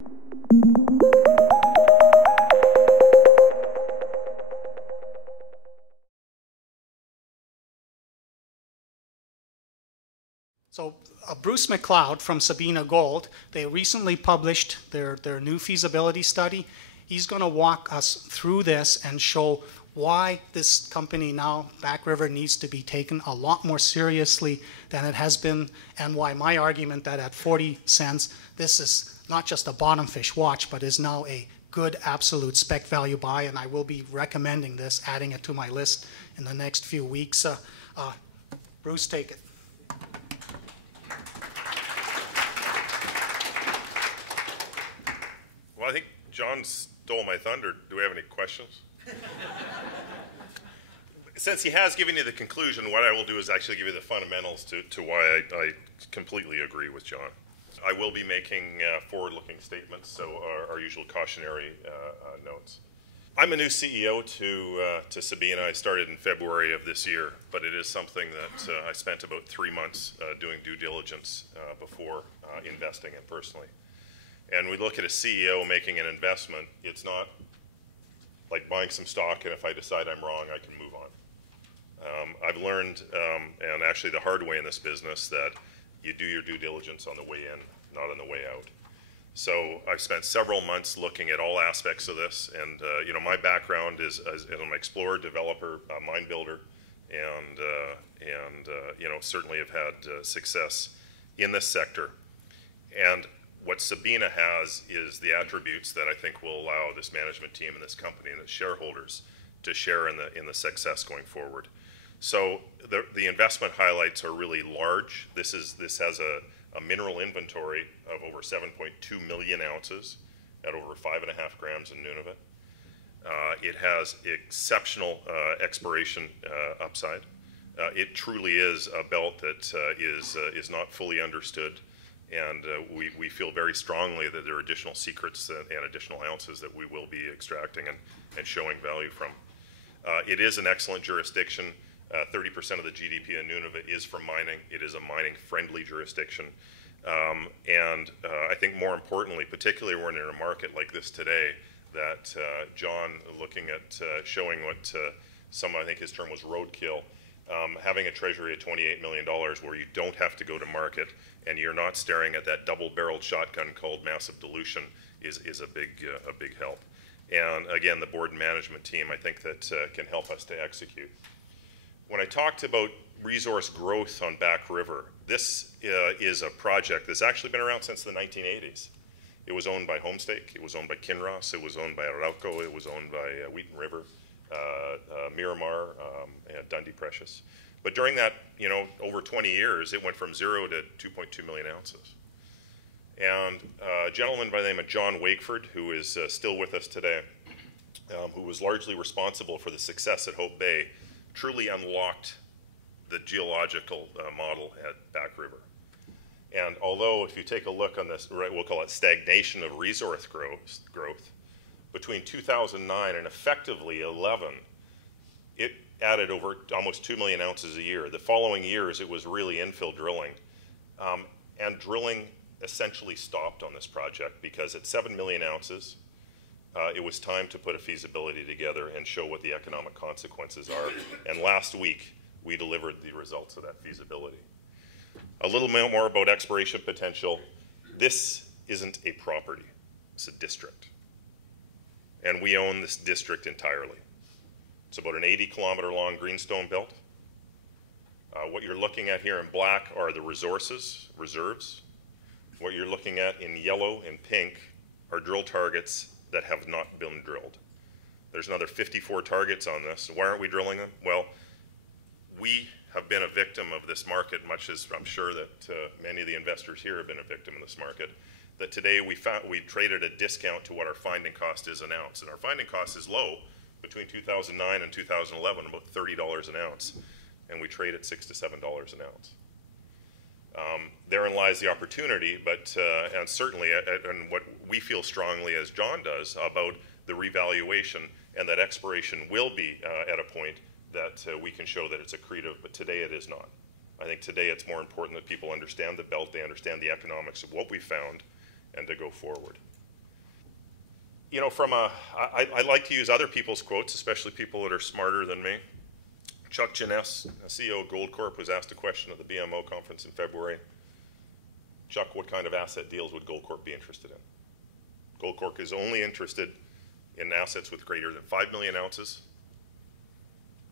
So Bruce McLeod from Sabina Gold, they recently published their new feasibility study. He's going to walk us through this and show why this company now, Back River, needs to be taken a lot more seriously than it has been, and why my argument that at 40 cents, this is not just a bottom fish watch, but is now a good absolute spec value buy, and I will be recommending this, adding it to my list in the next few weeks. Bruce, take it. Well, I think John stole my thunder. Do we have any questions? Since he has given you the conclusion, what I will do is actually give you the fundamentals to why I completely agree with John. I will be making forward-looking statements, so our usual cautionary notes. I'm a new CEO to Sabina. I started in February of this year, but it is something that I spent about 3 months doing due diligence before investing in personally. And we look at a CEO making an investment, it's not like buying some stock and if I decide I'm wrong, I can move on. I've learned, and actually the hard way in this business, that you do your due diligence on the way in, not on the way out. So I've spent several months looking at all aspects of this, and you know, my background is as an explorer, developer, mine builder, and you know, certainly have had success in this sector. And what Sabina has is the attributes that I think will allow this management team and this company and its shareholders to share in the success going forward. So the investment highlights are really large. This has a mineral inventory of over 7.2 million ounces at over 5.5 grams in Nunavut. It has exceptional exploration upside. It truly is a belt that is not fully understood. And we feel very strongly that there are additional secrets and additional ounces that we will be extracting and showing value from. It is an excellent jurisdiction. 30% of the GDP in Nunavut is from mining. It is a mining-friendly jurisdiction. And I think more importantly, particularly when we're in a market like this today, that John, looking at showing what I think his term was roadkill, having a treasury of $28 million where you don't have to go to market and you're not staring at that double-barreled shotgun called massive dilution is a big help. And again, the board and management team, I think that can help us to execute. When I talked about resource growth on Back River, this is a project that's actually been around since the 1980s. It was owned by Homestake, it was owned by Kinross, it was owned by Arauco, it was owned by Wheaton River, Miramar, and Dundee Precious. But during that, you know, over 20 years, it went from 0 to 2.2 million ounces. And a gentleman by the name of John Wakeford, who is still with us today, who was largely responsible for the success at Hope Bay, truly unlocked the geological model at Back River. And although if you take a look on this, right, we'll call it stagnation of resource growth, between 2009 and effectively 11, it added over almost 2 million ounces a year. The following years, it was really infill drilling. And drilling essentially stopped on this project because at 7 million ounces, it was time to put a feasibility together and show what the economic consequences are. And last week, we delivered the results of that feasibility. A little more about exploration potential. This isn't a property, it's a district. And we own this district entirely. It's about an 80-kilometer long greenstone belt. What you're looking at here in black are the resources, reserves. What you're looking at in yellow and pink are drill targets that have not been drilled. There's another 54 targets on this. Why aren't we drilling them? Well, we have been a victim of this market, much as I'm sure that many of the investors here have been a victim of this market, that today we traded a discount to what our finding cost is an ounce. And our finding cost is low between 2009 and 2011, about $30 an ounce. And we trade at $6 to $7 an ounce. Therein lies the opportunity, but and certainly, and what we feel strongly, as John does, about the revaluation, and that exploration will be at a point that we can show that it's accretive, but today it is not. I think today it's more important that people understand the belt, they understand the economics of what we found, and to go forward. You know, I like to use other people's quotes, especially people that are smarter than me. Chuck Jeunesse, CEO of Goldcorp, was asked a question at the BMO conference in February. Chuck, what kind of asset deals would Goldcorp be interested in? Goldcorp is only interested in assets with greater than 5 million ounces,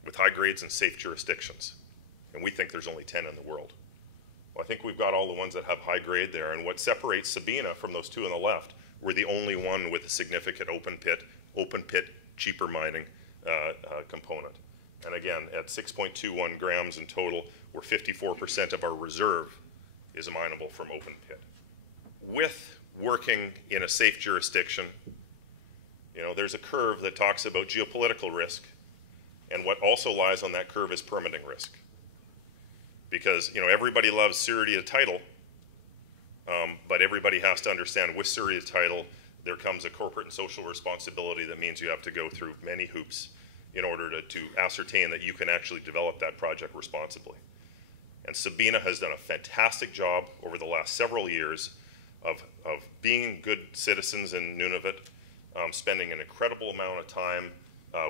with high grades and safe jurisdictions. And we think there's only 10 in the world. Well, I think we've got all the ones that have high grade there. And what separates Sabina from those two on the left, we're the only one with a significant open pit, cheaper mining component. And again, at 6.21 grams in total, where 54% of our reserve is mineable from open pit. With working in a safe jurisdiction, you know, there's a curve that talks about geopolitical risk, and what also lies on that curve is permitting risk. Because, you know, everybody loves surety of title, but everybody has to understand with surety of title, there comes a corporate and social responsibility that means you have to go through many hoops in order to ascertain that you can actually develop that project responsibly. And Sabina has done a fantastic job over the last several years of being good citizens in Nunavut, spending an incredible amount of time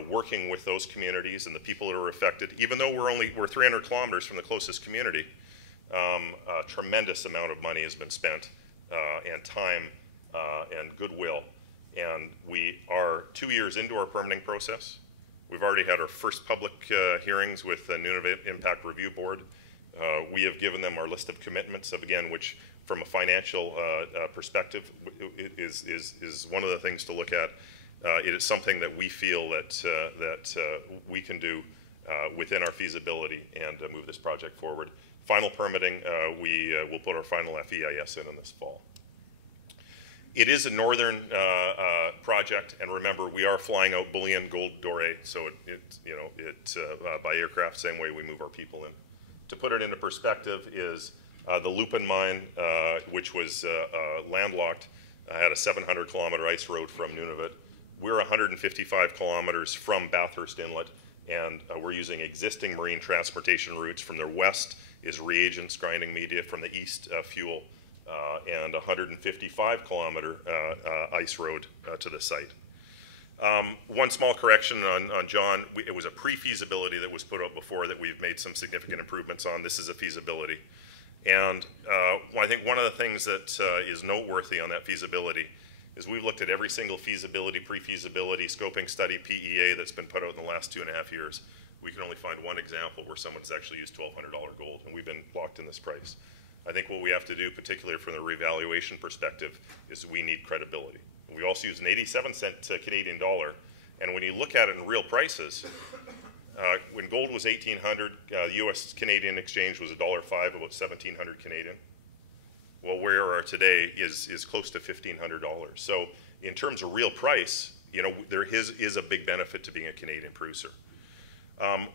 working with those communities and the people that are affected. Even though we're 300 kilometers from the closest community, a tremendous amount of money has been spent and time and goodwill. And we are 2 years into our permitting process. We've already had our first public hearings with the Nunavut Impact Review Board. We have given them our list of commitments of, again, which from a financial perspective is one of the things to look at. It is something that we feel that we can do within our feasibility and move this project forward. Final permitting, we will put our final FEIS in this fall. It is a northern project, and remember, we are flying out bullion, gold, doré, so it by aircraft, same way we move our people in. To put it into perspective is the Lupin mine, which was landlocked, had a 700-kilometer ice road from Nunavut. We're 155 kilometers from Bathurst Inlet, and we're using existing marine transportation routes. From the west is reagents, grinding media, from the east fuel, and a 155-kilometer ice road to the site. One small correction on John, it was a pre-feasibility that was put out before that we've made some significant improvements on. This is a feasibility. And I think one of the things that is noteworthy on that feasibility is we've looked at every single feasibility, pre-feasibility, scoping study, PEA that's been put out in the last 2.5 years. We can only find one example where someone's actually used $1,200 gold, and we've been locked in this price. I think what we have to do, particularly from the revaluation perspective, is we need credibility. We also use an 87-cent Canadian dollar, and when you look at it in real prices, when gold was $1,800, U.S. Canadian exchange was $1.05, about 1,700 Canadian. Well, where we are today is close to $1,500. So in terms of real price, you know, there is a big benefit to being a Canadian producer.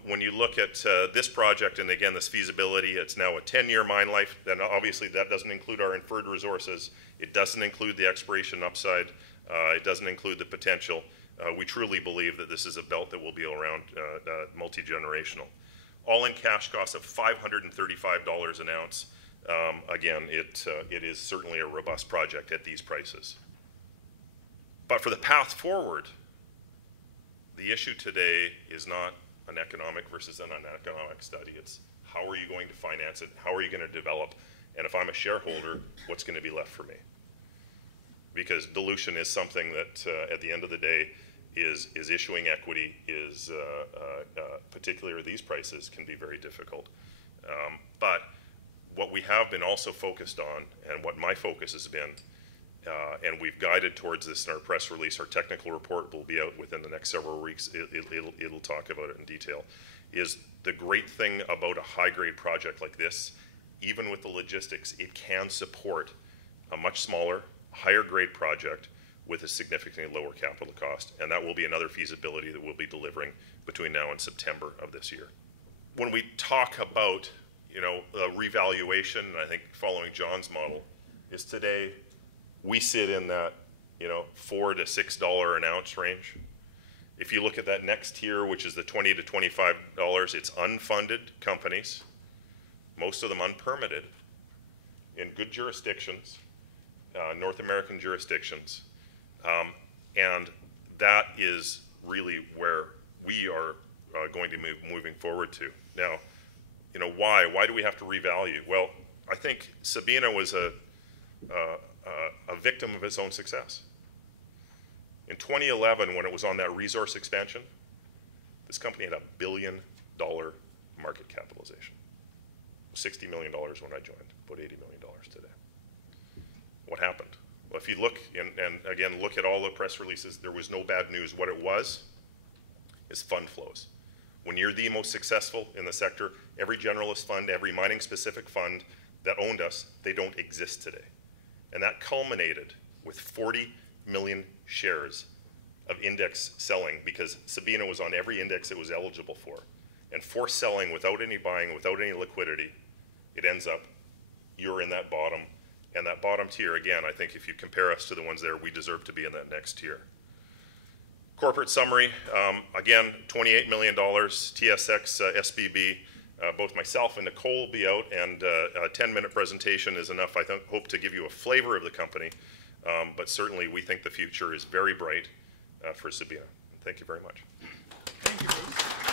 When you look at this project, and again, this feasibility, it's now a 10-year mine life. Then obviously that doesn't include our inferred resources. It doesn't include the exploration upside. It doesn't include the potential. We truly believe that this is a belt that will be around multi-generational. All-in cash costs of $535 an ounce. Again, it is certainly a robust project at these prices. But for the path forward, the issue today is not an economic versus an uneconomic study. It's how are you going to finance it? How are you going to develop? And if I'm a shareholder, what's going to be left for me? Because dilution is something that, at the end of the day, is issuing equity, particularly at these prices, can be very difficult. But what we have been also focused on, and what my focus has been, and we've guided towards this in our press release, our technical report will be out within the next several weeks, it'll talk about it in detail, is the great thing about a high-grade project like this, even with the logistics, it can support a much smaller, higher-grade project with a significantly lower capital cost, and that will be another feasibility that we'll be delivering between now and September of this year. When we talk about, you know, revaluation, I think following John's model, is today we sit in that, you know, $4 to $6 an ounce range. If you look at that next tier, which is the $20 to $25, it's unfunded companies, most of them unpermitted, in good jurisdictions, North American jurisdictions, And that is really where we are going to moving forward to. Now, you know, why? Why do we have to revalue? Well, I think Sabina was a victim of its own success. In 2011, when it was on that resource expansion, this company had $1 billion market capitalization. $60 million when I joined, about $80 million today. What happened? Well, if you look, and again, look at all the press releases, there was no bad news. What it was is fund flows. When you're the most successful in the sector, every generalist fund, every mining-specific fund that owned us, they don't exist today. And that culminated with 40 million shares of index selling because Sabina was on every index it was eligible for. And forced selling without any buying, without any liquidity, it ends up, you're in that bottom. And that bottom tier, again, I think if you compare us to the ones there, we deserve to be in that next tier. Corporate summary, again, $28 million, TSX, SBB. Both myself and Nicole will be out, and a 10-minute presentation is enough, I hope, to give you a flavor of the company. But certainly, we think the future is very bright for Sabina. Thank you very much. Thank you, Bruce.